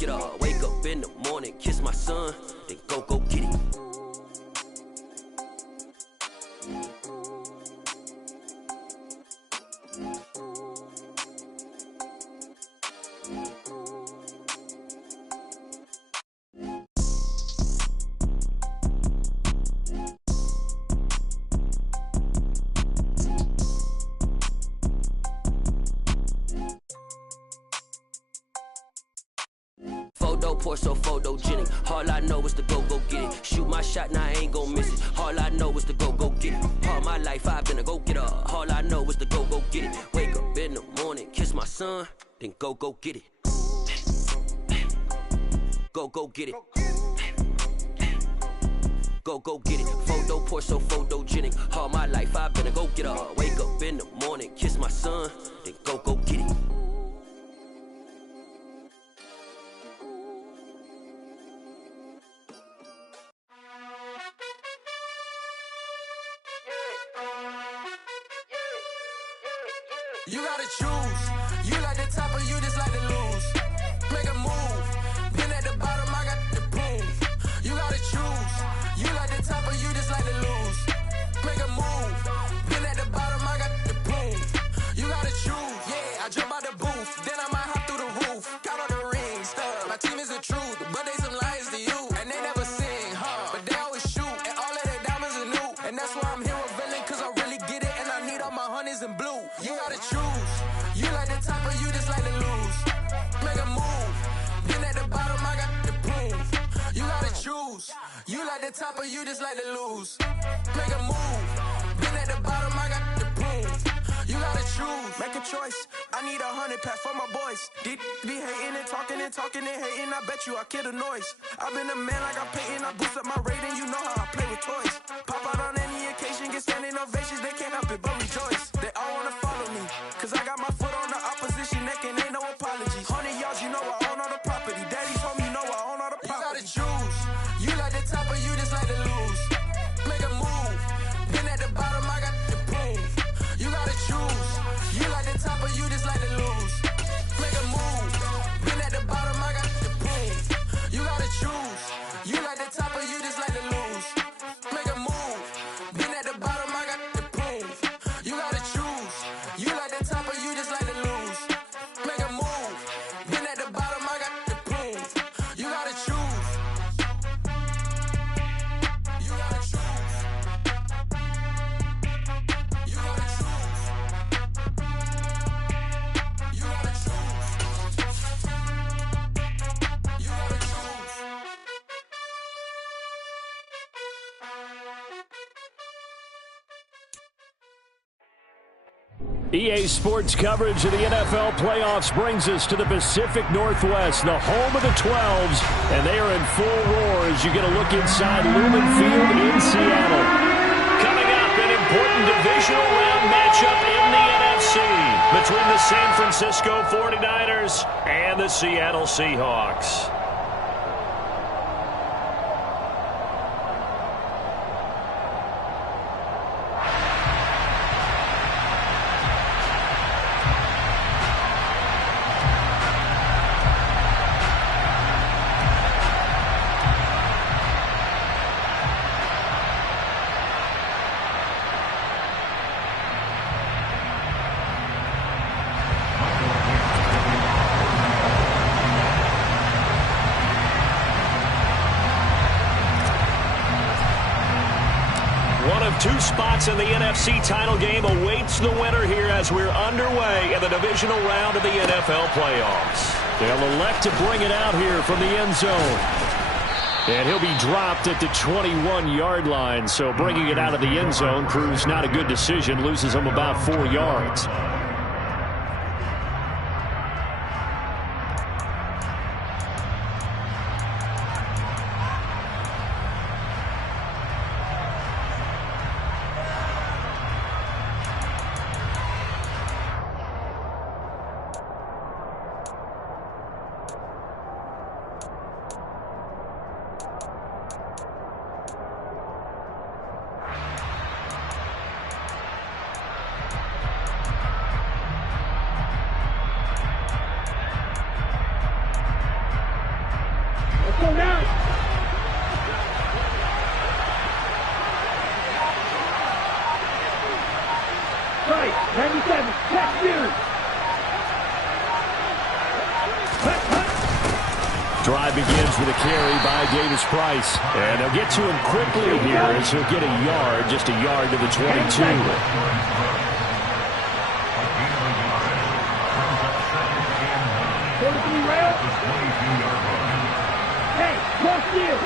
get up. Wake up in the morning, kiss my son, then go get it. Pour so photogenic. All I know is to go get it. Shoot my shot, now I ain't gon' miss it. All I know is to go get it. All my life I've been a go-getter. All I know is to go get it. Wake up in the morning, kiss my son, then go get it. Go get it. Go get it. Photo pour so photogenic. All my life I've been a go-getter. Wake up in the morning, kiss my son, then go get it. You gotta choose. You like the top or you just like to lose. Make a move. Been at the bottom, I got the proof. You gotta choose. You like the top or you just like to lose. Make a move. Been at the bottom, I got the proof. You gotta choose. Yeah, I jump out the booth. Then I might hop through the roof. Count all the rings. My team is the truth, but they some liars to you. And they never sing, but they always shoot. And all of their diamonds are new. And that's why I'm here revealing, cause I really get it. And I need all my honeys in blue. You gotta choose. You like the top or you just like to lose. Make a move. Been at the bottom, I got the proof. You gotta choose. You like the top or you just like to lose. Make a move. Been at the bottom, I got the proof. You gotta choose. Make a choice. I need 100 pack for my boys. Be hating and talking and hating. I bet you I kill the noise. I've been a man like I'm Peyton. I boost up my rating. You know how I play with toys. Pop out on any occasion, get standing ovations. They can't help it but rejoice. They all wanna follow me, cause I got my foot on the opposition neck and ain't no apologies. 100 yards, you know I own all the property. Daddy told me, you know I own all the property. You gotta choose. You like the top or you just like to lose. Make a move. Been at the bottom, I got the proof. You gotta choose. You like the top or you just like to lose. Make a move. Been at the bottom, I got the proof. You gotta choose. You like the top or you just like to lose. Make a move. Been at the bottom, I got the proof. You gotta choose. You like the top or you just like to lose. Make a move. Been at the bottom, I got the proof. You gotta choose. You gotta choose. You gotta choose. You gotta choose. You gotta choose. EA Sports coverage of the NFL playoffs brings us to the Pacific Northwest, the home of the 12s, and they are in full roar as you get a look inside Lumen Field in Seattle. Coming up, an important divisional round matchup in the NFC between the San Francisco 49ers and the Seattle Seahawks. Two spots in the NFC title game awaits the winner here as we're underway in the divisional round of the NFL playoffs. They'll elect to bring it out here from the end zone. And he'll be dropped at the 21-yard line, so bringing it out of the end zone proves not a good decision, loses him about 4 yards. Go now. Right, 97, check you. Drive begins with a carry by Davis Price. And they'll get to him quickly here as he'll get a yard, just a yard to the 22. Hey, cross you.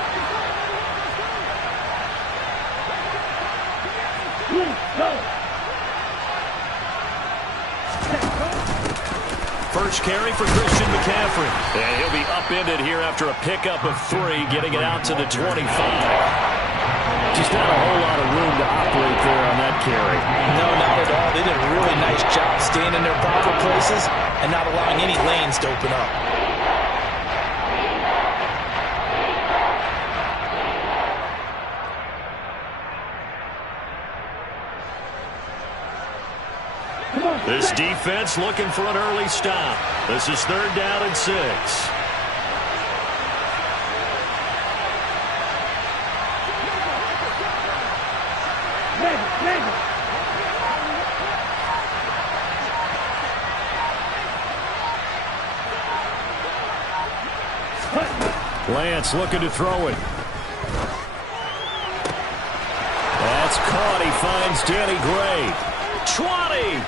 Go. First carry for Christian McCaffrey. And he'll be upended here after a pickup of 3, getting it out to the 25. Just not a whole lot of room to operate there on that carry. No, not at all. They did a really nice job staying in their proper places and not allowing any lanes to open up. This defense looking for an early stop. This is 3rd down and 6. Lance looking to throw it. That's caught. He finds Danny Gray. 20.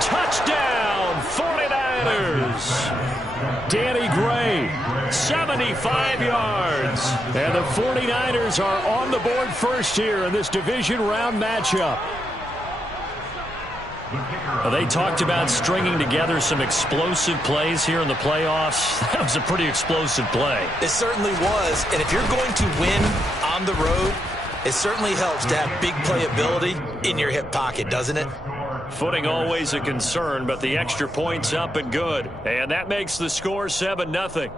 Touchdown, 49ers. Danny Gray, 75 yards. And the 49ers are on the board first here in this division round matchup. Well, they talked about stringing together some explosive plays here in the playoffs. That was a pretty explosive play. It certainly was. And if you're going to win on the road, it certainly helps to have big playability in your hip pocket, doesn't it? Footing always a concern, but the extra point's up and good. And that makes the score 7-0.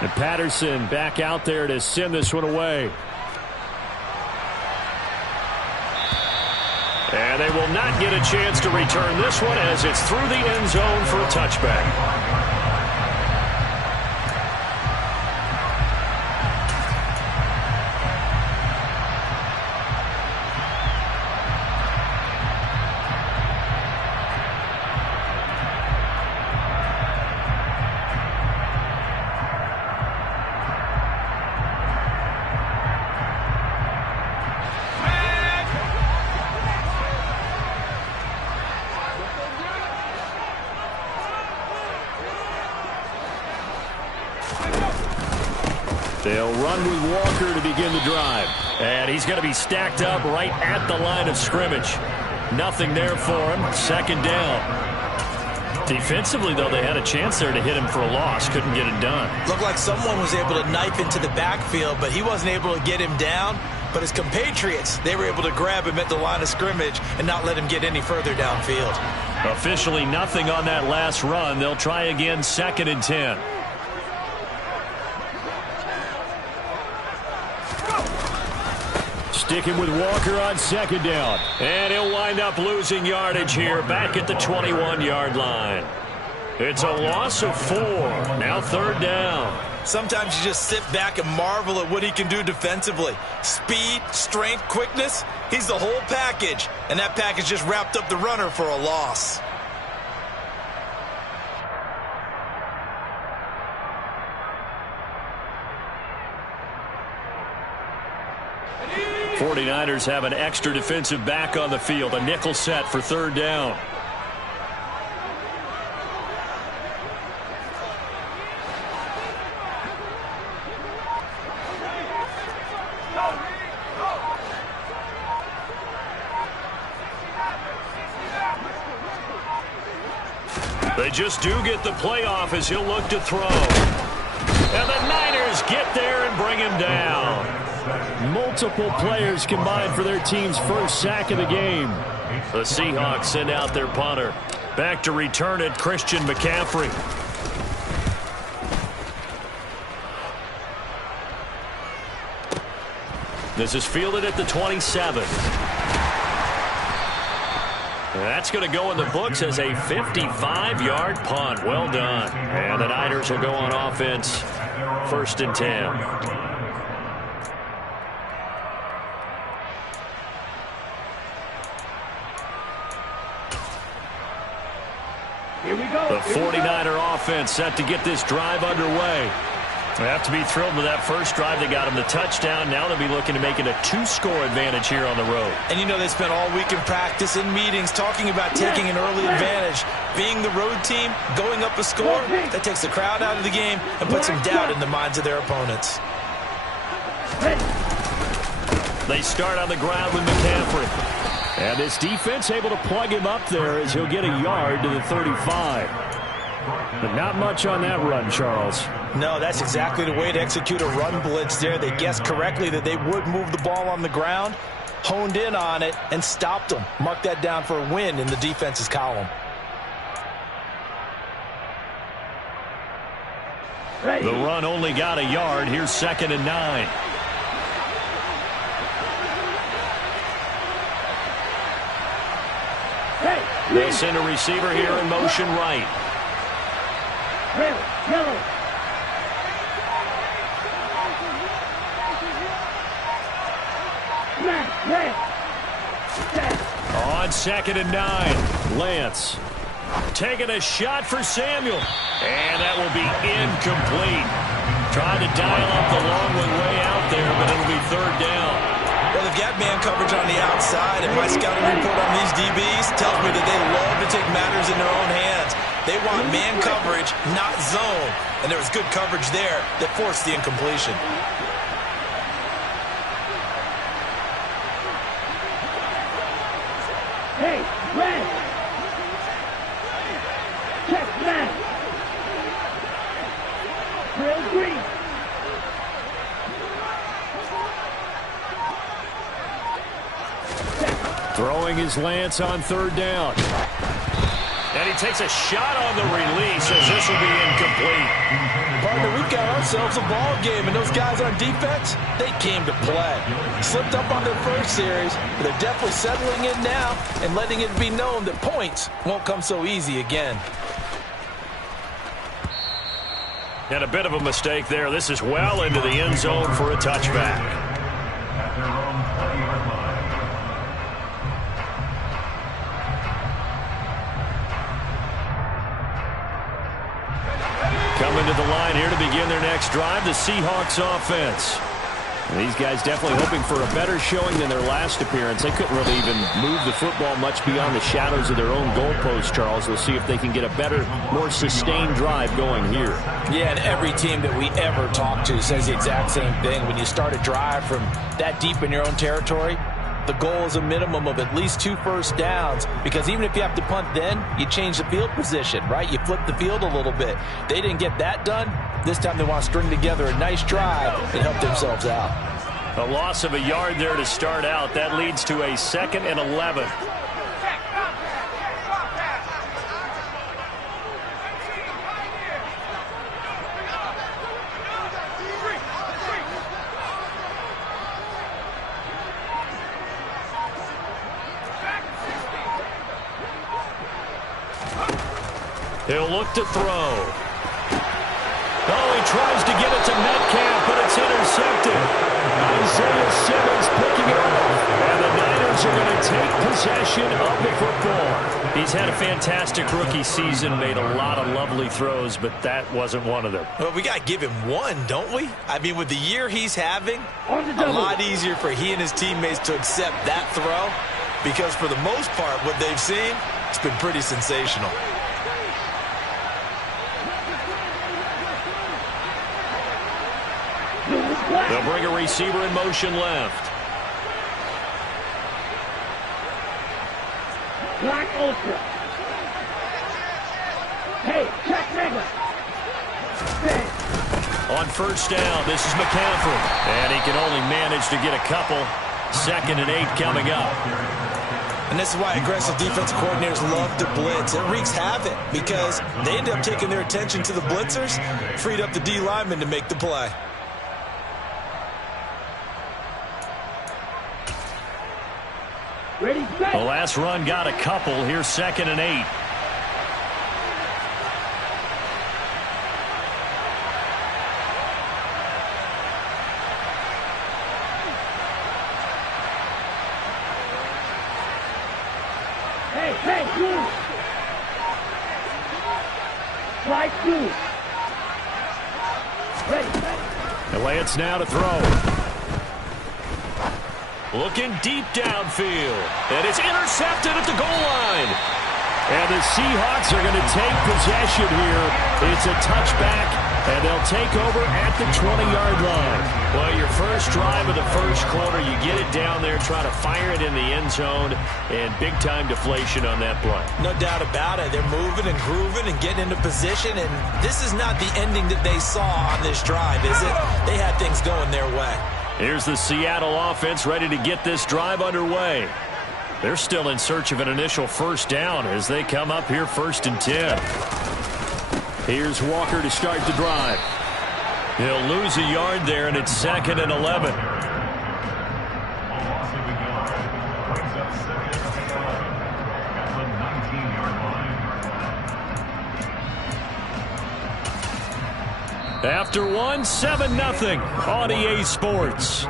And Patterson back out there to send this one away. And they will not get a chance to return this one as it's through the end zone for a touchback. They'll run with Walker to begin the drive. And he's going to be stacked up right at the line of scrimmage. Nothing there for him. 2nd down. Defensively, though, they had a chance there to hit him for a loss. Couldn't get it done. Looked like someone was able to knife into the backfield, but he wasn't able to get him down. But his compatriots, they were able to grab him at the line of scrimmage and not let him get any further downfield. Officially nothing on that last run. They'll try again 2nd and 10. Sticking with Walker on 2nd down. And he'll wind up losing yardage here back at the 21-yard line. It's a loss of 4. Now 3rd down. Sometimes you just sit back and marvel at what he can do defensively. Speed, strength, quickness. He's the whole package. And that package just wrapped up the runner for a loss. '49ers have an extra defensive back on the field. A nickel set for 3rd down. They just do get the playoff as he'll look to throw. And the Niners get there and bring him down. Multiple players combined for their team's first sack of the game. The Seahawks send out their punter. Back to return it, Christian McCaffrey. This is fielded at the 27. And that's going to go in the books as a 55-yard punt. Well done. And the Niners will go on offense, 1st and 10. Here we go. The 49er offense set to get this drive underway. They have to be thrilled with that first drive. They got them the touchdown. Now they'll be looking to make it a 2-score advantage here on the road. And you know they spent all week in practice and meetings talking about taking an early advantage. Being the road team, going up a score, that takes the crowd out of the game and puts some doubt in the minds of their opponents. They start on the ground with McCaffrey. And this defense able to plug him up there as he'll get a yard to the 35. But not much on that run, Charles. No, that's exactly the way to execute a run blitz there. They guessed correctly that they would move the ball on the ground, honed in on it, and stopped them. Mark that down for a win in the defense's column. The run only got a yard. Here's 2nd and 9. They send a receiver here in motion right. On 2nd and 9, Lance taking a shot for Samuel. And that will be incomplete. Trying to dial up the long one way out there, but it'll be 3rd down. Well, they've got man coverage on the outside, and my scouting report on these DBs tells me that they love to take matters in their own hands. They want man coverage, not zone. And there was good coverage there that forced the incompletion. Hey, red. Check that. Real green. Throwing his Lance on 3rd down. And he takes a shot on the release as this will be incomplete. Partner, we've got ourselves a ball game, and those guys on defense, they came to play. Slipped up on their first series, but they're definitely settling in now and letting it be known that points won't come so easy again. And a bit of a mistake there. This is well into the end zone for a touchback. Coming to the line here to begin their next drive, the Seahawks offense. And these guys definitely hoping for a better showing than their last appearance. They couldn't really even move the football much beyond the shadows of their own goalpost, Charles. We'll see if they can get a better, more sustained drive going here. Yeah, and every team that we ever talk to says the exact same thing. When you start a drive from that deep in your own territory, the goal is a minimum of at least 2 first downs, because even if you have to punt then, you change the field position, right? You flip the field a little bit. They didn't get that done. This time they want to string together a nice drive and help themselves out. A loss of a yard there to start out. That leads to a 2nd and 11. He'll look to throw. Oh, he tries to get it to Metcalf, but it's intercepted. Isaiah Simmons picking it up. And the Niners are going to take possession of the football. He's had a fantastic rookie season, made a lot of lovely throws, but that wasn't one of them. Well, we got to give him one, don't we? I mean, with the year he's having, a lot easier for he and his teammates to accept that throw, because for the most part, what they've seen, it's been pretty sensational. They'll bring a receiver in motion left. Black Ultra. Hey, check nigga. On 1st down, this is McCaffrey. And he can only manage to get a couple. 2nd and 8 coming up. And this is why aggressive defensive coordinators love to blitz. It wreaks havoc because they end up taking their attention to the blitzers, freed up the D lineman to make the play. Ready, set. The last run got a couple. Here's 2nd and 8. Hey, two. Slide two. Ready, set. The Lance now to throw. Looking deep downfield. And it's intercepted at the goal line. And the Seahawks are going to take possession here. It's a touchback, and they'll take over at the 20-yard line. Well, your first drive of the first quarter, you get it down there, try to fire it in the end zone, and big-time deflation on that play. No doubt about it. They're moving and grooving and getting into position, and this is not the ending that they saw on this drive, is it? They had things going their way. Here's the Seattle offense ready to get this drive underway. They're still in search of an initial first down as they come up here 1st and 10. Here's Walker to start the drive. He'll lose a yard there, and it's 2nd and 11. After one, 7-0 on EA Sports.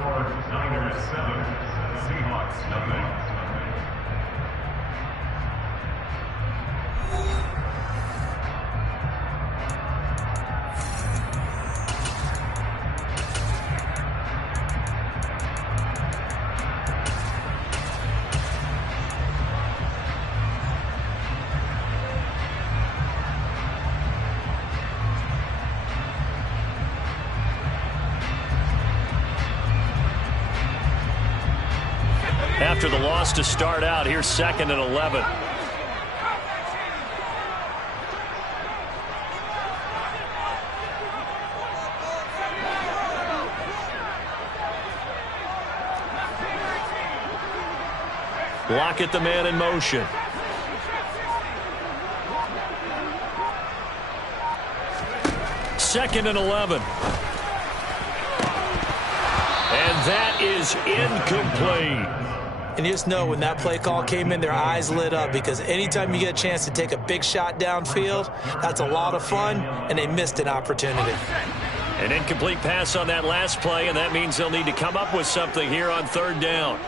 After the loss to start out, here's 2nd and 11. Lockett, the man in motion. Second and 11. And that is incomplete. And you just know when that play call came in, their eyes lit up, because anytime you get a chance to take a big shot downfield, that's a lot of fun, and they missed an opportunity. An incomplete pass on that last play, and that means they'll need to come up with something here on 3rd down.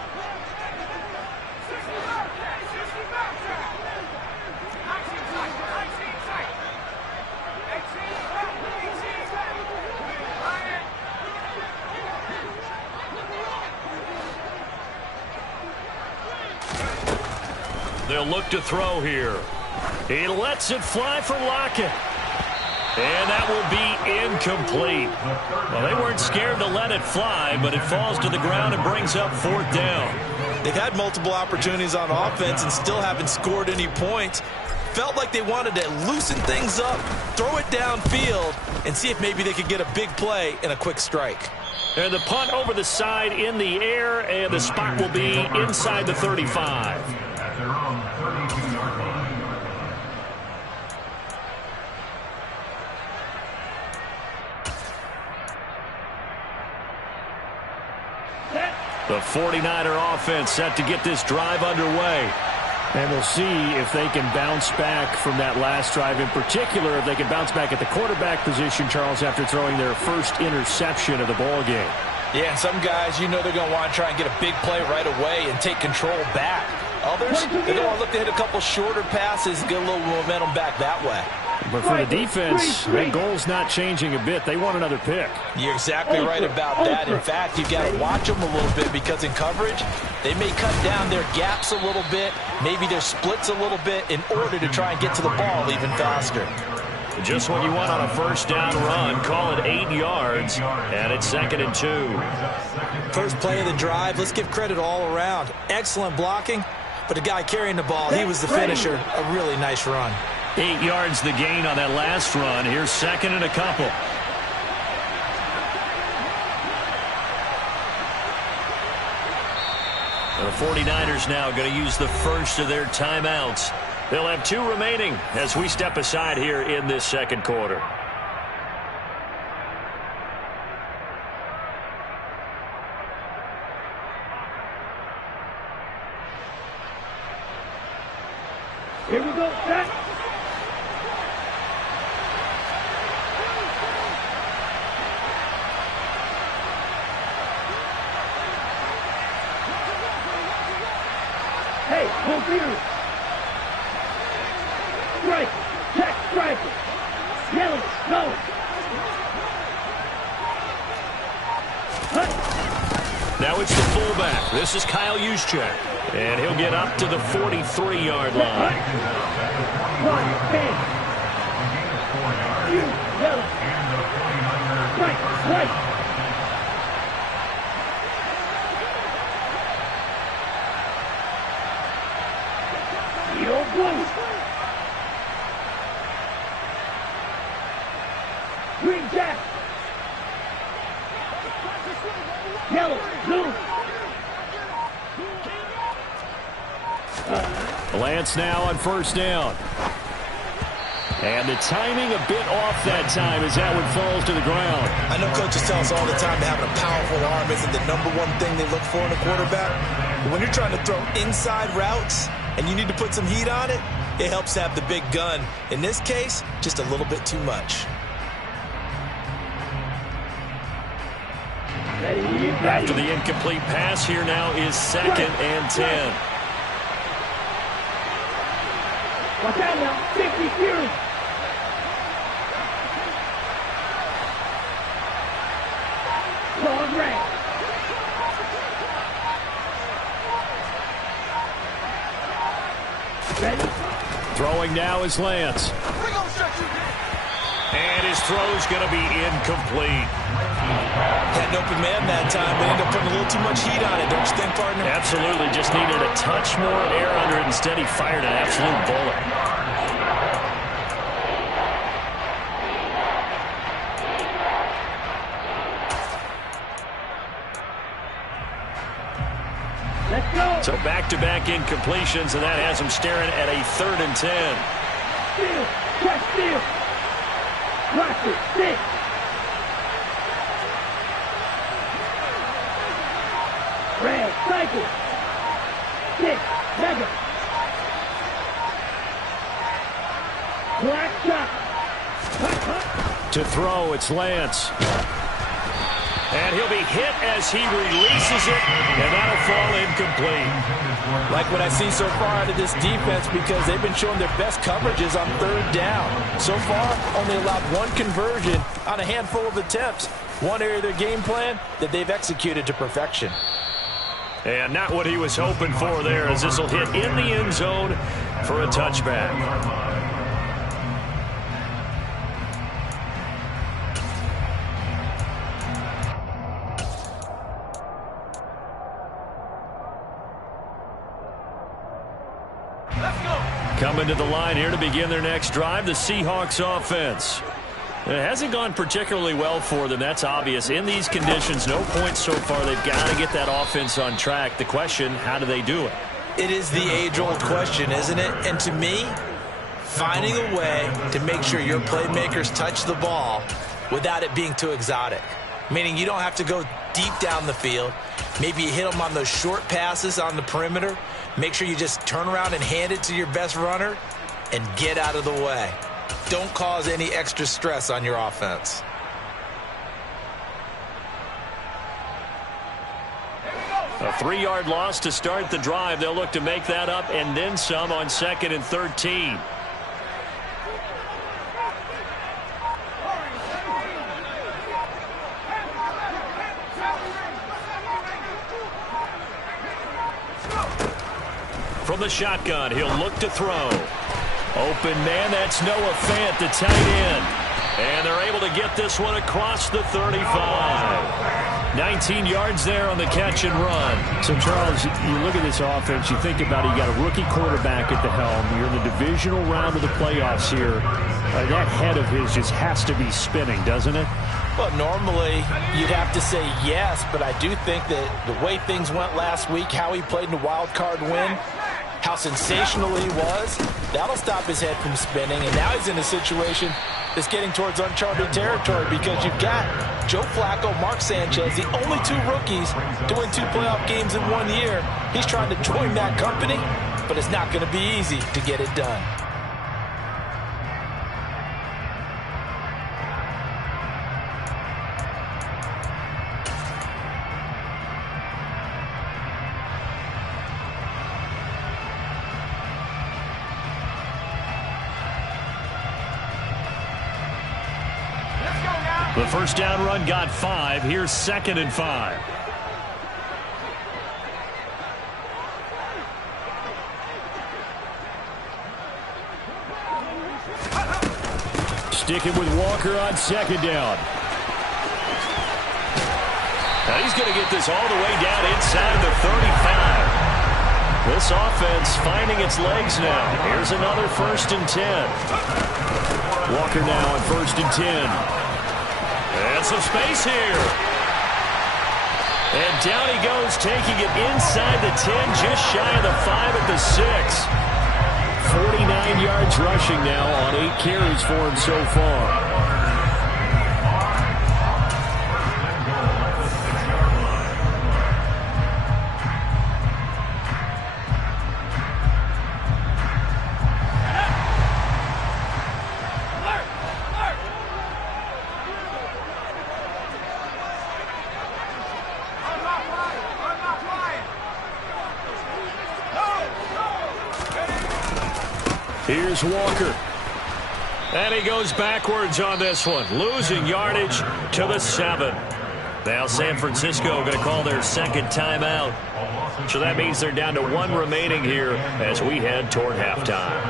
They'll look to throw here. He lets it fly for Lockett. And that will be incomplete. Well, they weren't scared to let it fly, but it falls to the ground and brings up 4th down. They've had multiple opportunities on offense and still haven't scored any points. Felt like they wanted to loosen things up, throw it downfield, and see if maybe they could get a big play and a quick strike. And the punt over the side in the air, and the spot will be inside the 35. At their own 32-yard line. The 49er offense set to get this drive underway. And we'll see if they can bounce back from that last drive. In particular, if they can bounce back at the quarterback position, Charles, after throwing their first interception of the ball game. Yeah, and some guys, you know they're going to want to try and get a big play right away and take control back. Others, they're going to look to hit a couple shorter passes, get a little momentum back that way. But for the defense, that goal's not changing a bit. They want another pick. You're exactly right about that. In fact, you've got to watch them a little bit, because in coverage, they may cut down their gaps a little bit, maybe their splits a little bit, in order to try and get to the ball even faster. Just what you want on a first down run. Call it 8 yards, and it's 2nd and 2. First play of the drive, let's give credit all around. Excellent blocking, but the guy carrying the ball, he was the finisher. A really nice run. 8 yards the gain on that last run. Here's 2nd and a couple. The 49ers now going to use the first of their timeouts. They'll have 2 remaining as we step aside here in this second quarter. Here we go, set. Hey, computer. Strike. Check, striker. Yellow, go. Now it's the fullback. This is Kyle Juszczyk. And he'll get up to the 43-yard line. Green jack. Yellow, blue. Lance now on first down. And the timing a bit off that time as that one falls to the ground. I know coaches tell us all the time that having a powerful arm isn't the number one thing they look for in a quarterback. But when you're trying to throw inside routes and you need to put some heat on it, it helps have the big gun. In this case, just a little bit too much. After the incomplete pass, here now is 2nd and 10. Watch out now, 50 Fury. Long range. Ready? Throwing now is Lance. And his throw's going to be incomplete. Had an open man that time, but ended up putting a little too much heat on it, don't you think, partner? Absolutely. Just needed a touch more air under it. Instead, he fired an absolute bullet. Let's go. So back-to-back incompletions, and that has him staring at a 3rd and 10. Steal. Catch steal. Watch it. Stick. Red. Cycle. Stick. Mega. Black shot. To throw, it's Lance. And he'll be hit as he releases it, and that'll fall incomplete. Like what I see so far out of this defense, because they've been showing their best coverages on 3rd down. So far, only allowed one conversion on a handful of attempts. One area of their game plan that they've executed to perfection. And not what he was hoping for there, as this will hit in the end zone for a touchback. Coming to the line here to begin their next drive, the Seahawks offense. It hasn't gone particularly well for them, that's obvious. In these conditions, no points so far. They've got to get that offense on track. The question, how do they do it? It is the age-old question, isn't it? And to me, finding a way to make sure your playmakers touch the ball without it being too exotic. Meaning you don't have to go deep down the field. Maybe you hit them on those short passes on the perimeter. Make sure you just turn around and hand it to your best runner and get out of the way. Don't cause any extra stress on your offense. A 3-yard loss to start the drive. They'll look to make that up and then some on 2nd and 13. From the shotgun, he'll look to throw. Open man, that's Noah Fant, the tight end. And they're able to get this one across the 35. 19 yards there on the catch and run. So, Charles, you look at this offense, you think about it, you got a rookie quarterback at the helm. You're in the divisional round of the playoffs here. That head of his just has to be spinning, doesn't it? Well, normally you'd have to say yes, but I do think that the way things went last week, how he played in the wild card win, how sensational he was, that'll stop his head from spinning. And now he's in a situation that's getting towards uncharted territory because you've got Joe Flacco, Mark Sanchez, the only 2 rookies to win 2 playoff games in 1 year. He's trying to join that company. but it's not going to be easy to get it done. The first down run got 5. Here's 2nd and 5. Sticking with Walker on 2nd down. Now he's going to get this all the way down inside the 35. This offense finding its legs now. Here's another 1st and 10. Walker now on 1st and 10. And some space here. And down he goes, taking it inside the 10, just shy of the 5 at the 6. 49 yards rushing now on 8 carries for him so far. Here's Walker. And he goes backwards on this one, losing yardage to the 7. Now San Francisco going to call their 2nd timeout. So that means they're down to 1 remaining here as we head toward halftime.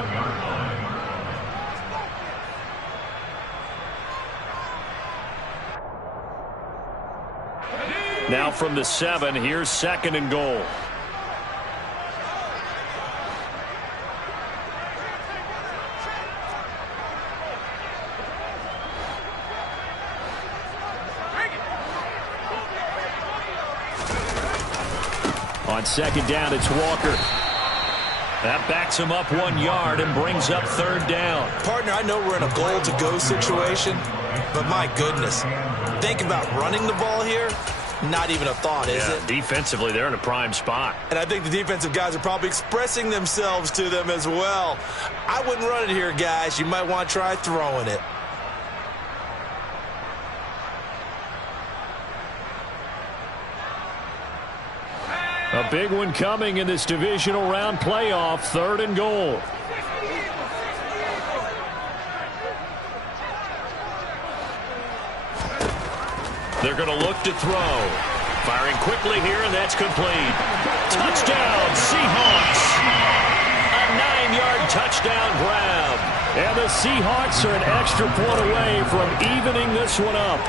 Now from the 7, here's 2nd and goal. On 2nd down, it's Walker. That backs him up 1 yard and brings up 3rd down. Partner, I know we're in a goal-to-go situation, but my goodness, think about running the ball here. Not even a thought, is it? Defensively, they're in a prime spot. And I think the defensive guys are probably expressing themselves to them as well. I wouldn't run it here, guys. You might want to try throwing it. A big one coming in this divisional round playoff, 3rd and goal. They're going to look to throw. Firing quickly here, and that's complete. Touchdown, Seahawks. A 9-yard touchdown grab. And the Seahawks are an extra point away from evening this one up.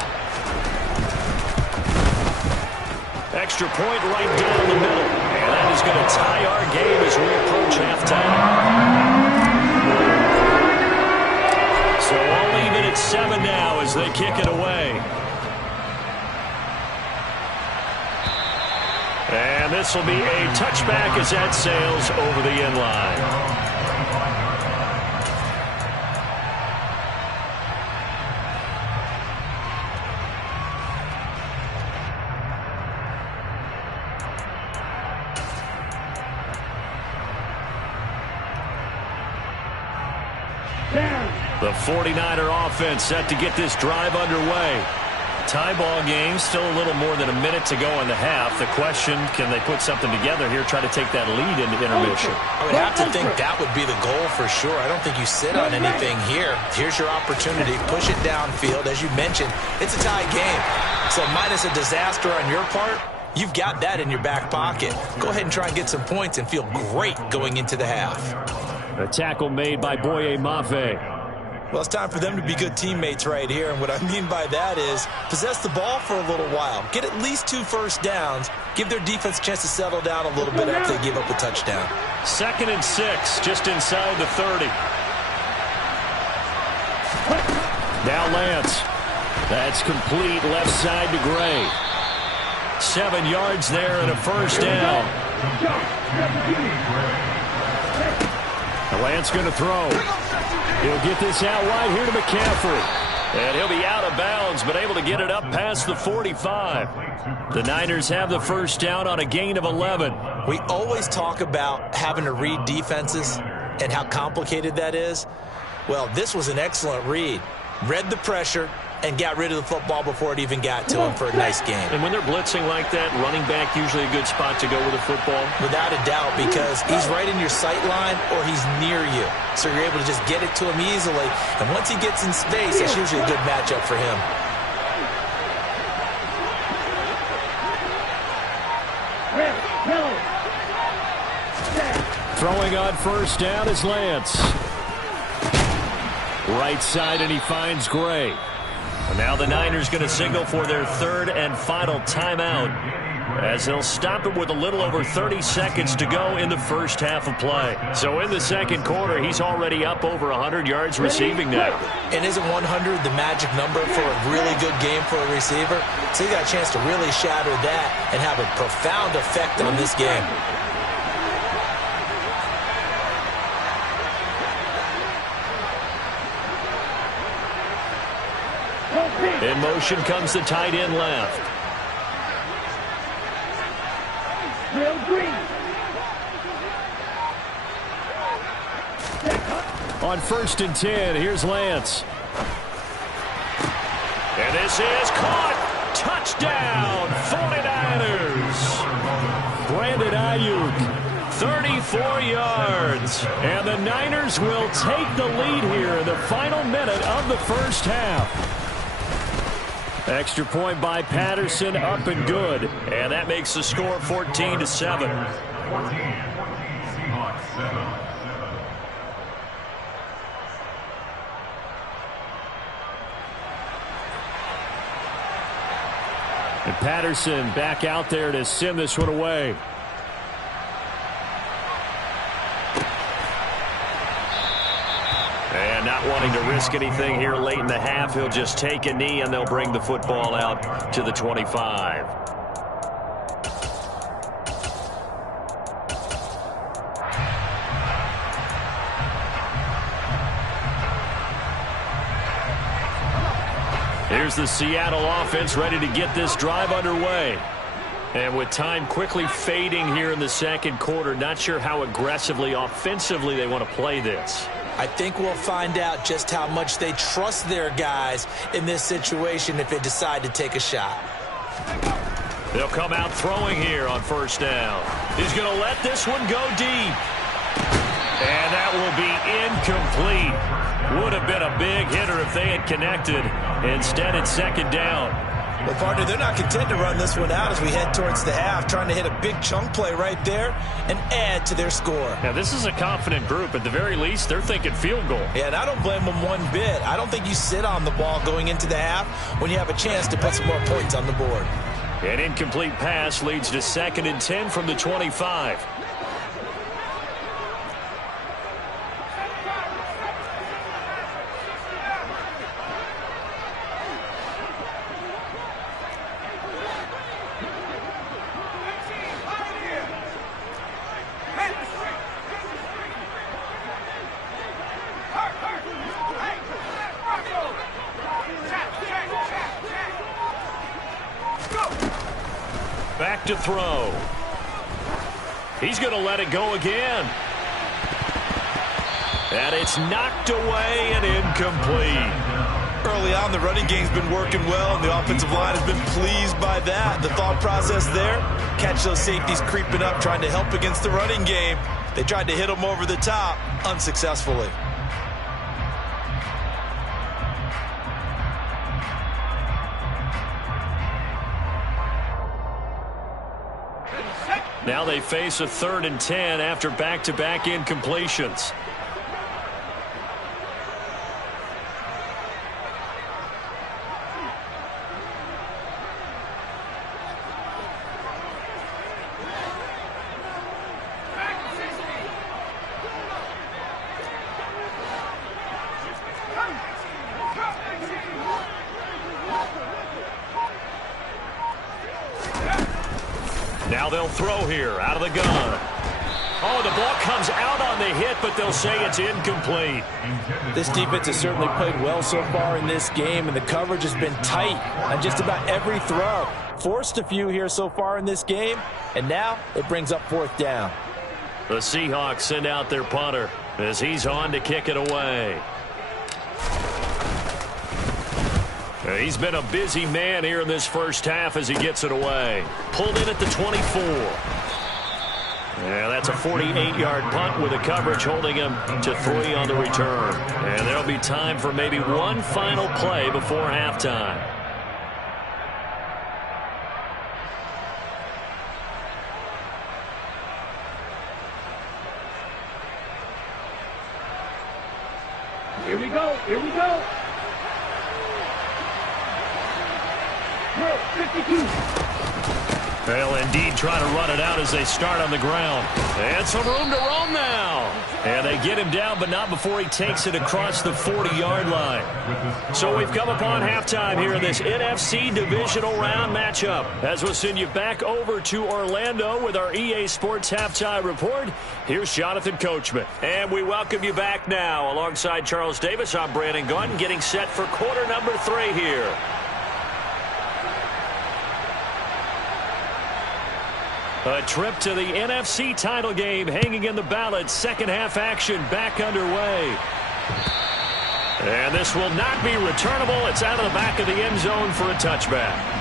Extra point right down the middle. And that is going to tie our game as we approach halftime. So all even at 7 now as they kick it away. And this will be a touchback as that sails over the end line. The 49er offense set to get this drive underway. Tie ball game, still a little more than a minute to go in the half. The question, can they put something together here, try to take that lead into intermission? I would have to think that would be the goal for sure. I don't think you sit on anything here. Here's your opportunity. Push it downfield. As you mentioned, it's a tie game. So minus a disaster on your part, you've got that in your back pocket. Go ahead and try and get some points and feel great going into the half. A tackle made by Boye Mafe. Well, it's time for them to be good teammates right here. And what I mean by that is possess the ball for a little while. Get at least 2 first downs. Give their defense a chance to settle down a little bit after they give up a touchdown. 2nd and 6, just inside the 30. Now Lance. That's complete left side to Gray. 7 yards there and a first down. Lance going to throw. He'll get this out wide here to McCaffrey. And he'll be out of bounds, but able to get it up past the 45. The Niners have the first down on a gain of 11. We always talk about having to read defenses and how complicated that is. Well, this was an excellent read. Read the pressure and got rid of the football before it even got to him for a nice game. And when they're blitzing like that, running back usually a good spot to go with the football? Without a doubt, because he's right in your sight line or he's near you. So you're able to just get it to him easily. And once he gets in space, that's usually a good matchup for him. Throwing on first down is Lance. Right side, and he finds Gray. And now the Niners going to signal for their third and final timeout, as they'll stop it with a little over 30 seconds to go in the first half of play. So in the second quarter, he's already up over 100 yards receiving now. And isn't 100 the magic number for a really good game for a receiver? So he got a chance to really shatter that and have a profound effect on this game. In motion comes the tight end left. Real green. On 1st and 10, here's Lance. And this is caught. Touchdown, 49ers. Brandon Ayuk, 34 yards. And the Niners will take the lead here in the final minute of the first half. Extra point by Patterson, up and good. And that makes the score 14-7. 14, Seahawks 7. And Patterson back out there to send this one away. And not wanting to risk anything here late in the half, he'll just take a knee and they'll bring the football out to the 25. Here's the Seattle offense ready to get this drive underway. And with time quickly fading here in the second quarter, not sure how aggressively, offensively they want to play this. I think we'll find out just how much they trust their guys in this situation if they decide to take a shot. They'll come out throwing here on first down. He's going to let this one go deep. And that will be incomplete. Would have been a big hitter if they had connected. Instead, it's second down. Well, partner, they're not content to run this one out as we head towards the half, trying to hit a big chunk play right there and add to their score. Now, this is a confident group. At the very least, they're thinking field goal. Yeah, and I don't blame them one bit. I don't think you sit on the ball going into the half when you have a chance to put some more points on the board. An incomplete pass leads to 2nd and 10 from the 25. Back to throw. He's going to let it go again. And it's knocked away and incomplete. Early on, the running game's been working well, and the offensive line has been pleased by that. The thought process there, catch those safeties creeping up, trying to help against the running game. They tried to hit them over the top, unsuccessfully. Now they face a 3rd and 10 after back-to-back incompletions. Now they'll throw here out of the gun. Oh, the the ball comes out on the hit, but they'll say it's incomplete. This defense has certainly played well so far in this game, and the coverage has been tight on just about every throw. Forced a few here so far in this game, and now it brings up 4th down. The Seahawks send out their punter as he's on to kick it away. He's been a busy man here in this first half as he gets it away. Pulled in at the 24. Yeah, that's a 48-yard punt with the coverage holding him to 3 on the return. And there'll be time for maybe one final play before halftime. Here we go. Here we go. 52. They'll indeed try to run it out as they start on the ground. And some room to roam now. And they get him down, but not before he takes it across the 40-yard line. So we've come upon halftime here in this NFC divisional round matchup. As we'll send you back over to Orlando with our EA Sports Halftime Report, here's Jonathan Coachman. And we welcome you back now. Alongside Charles Davis, I'm Brandon Gunn, getting set for quarter number 3 here. A trip to the NFC title game hanging in the balance. Second half action back underway. And this will not be returnable. It's out of the back of the end zone for a touchback.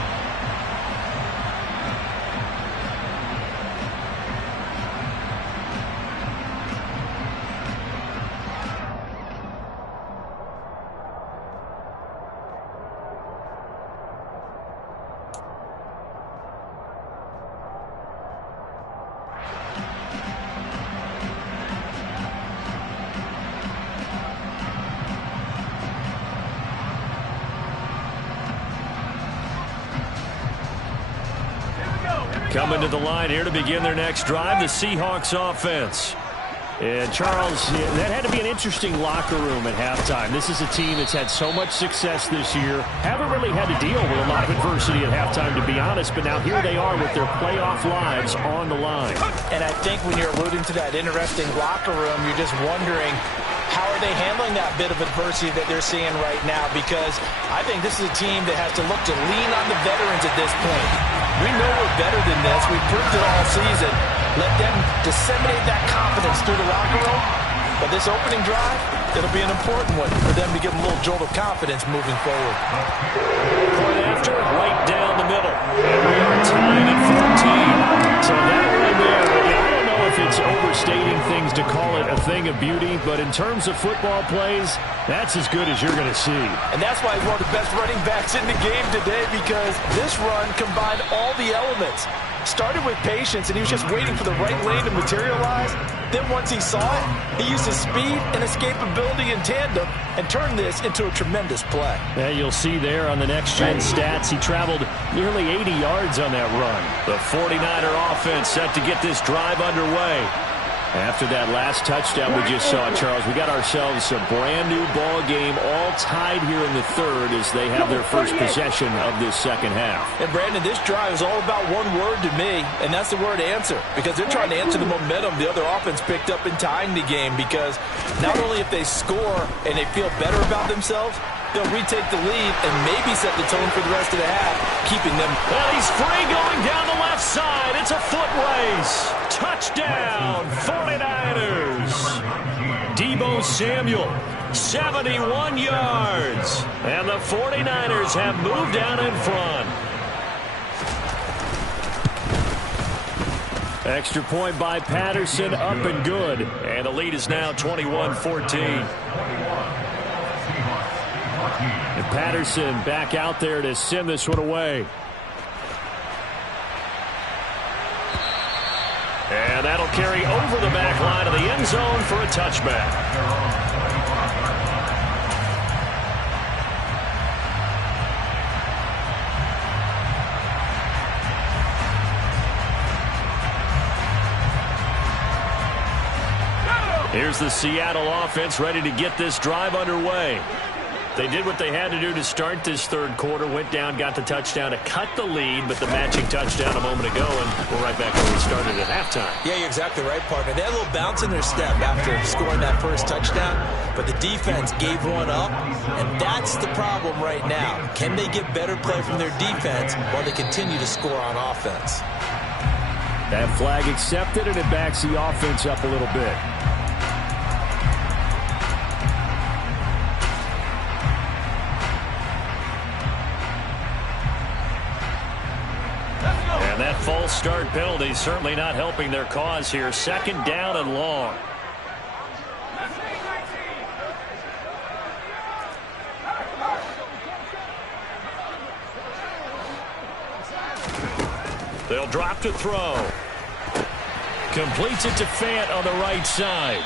Coming to the line here to begin their next drive, the Seahawks offense. And Charles, that had to be an interesting locker room at halftime. This is a team that's had so much success this year. Haven't really had to deal with a lot of adversity at halftime, to be honest. But now here they are with their playoff lives on the line. And I think when you're alluding to that interesting locker room, you're just wondering, how are they handling that bit of adversity that they're seeing right now? Because I think this is a team that has to look to lean on the veterans at this point. We know we're better than this. We've proved it all season. Let them disseminate that confidence through the locker room. But this opening drive, it'll be an important one for them to give them a little jolt of confidence moving forward. Point after, right down the middle. And we are tied at 14. So that right there, I don't know if it's overstating things to call it a thing of beauty, but in terms of football plays, that's as good as you're going to see. And that's why he's one of the best running backs in the game today, because this run combined all the elements. Started with patience, and he was just waiting for the right lane to materialize. Then once he saw it, he used his speed and escapability in tandem and turned this into a tremendous play. Yeah, you'll see there on the next-gen stats, he traveled nearly 80 yards on that run. The 49er offense set to get this drive underway. After that last touchdown we just saw, Charles, we got ourselves a brand-new ball game, all tied here in the third as they have their first possession of this second half. And, Brandon, this drive is all about one word to me, and that's the word answer, because they're trying to answer the momentum the other offense picked up in tying the game, because not only if they score and they feel better about themselves, they'll retake the lead and maybe set the tone for the rest of the half, keeping them. Well, he's free going down the left side. It's a foot race. Touchdown, 49ers. Deebo Samuel, 71 yards. And the 49ers have moved out in front. Extra point by Patterson, up and good. And the lead is now 21-14. And Patterson back out there to send this one away. And that'll carry over the back line of the end zone for a touchback. Here's the Seattle offense ready to get this drive underway. They did what they had to do to start this third quarter, went down, got the touchdown to cut the lead, but the matching touchdown a moment ago, and we're right back where we started at halftime. Yeah, you're exactly right, partner. They had a little bounce in their step after scoring that first touchdown, but the defense gave one up, and that's the problem right now. Can they get better play from their defense while they continue to score on offense? That flag accepted, and it backs the offense up a little bit. And that false start penalty certainly not helping their cause here. Second down and long. They'll drop to throw. Completes it to Fant on the right side.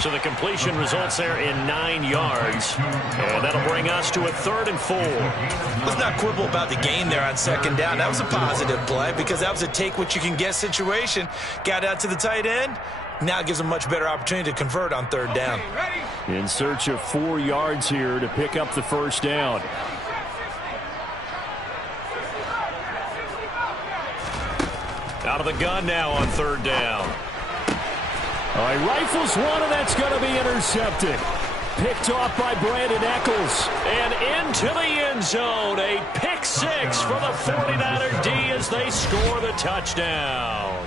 So the completion results there in 9 yards. And that'll bring us to a 3rd and 4. Let's not quibble about the gain there on second down. That was a positive play because that was a take-what-you-can-get situation. Got out to the tight end. Now it gives them a much better opportunity to convert on 3rd down. In search of 4 yards here to pick up the first down. Out of the gun now on 3rd down. All right, rifles one, and that's going to be intercepted. Picked off by Brandon Eccles. And into the end zone. A pick 6 for the 49er D as they score the touchdown.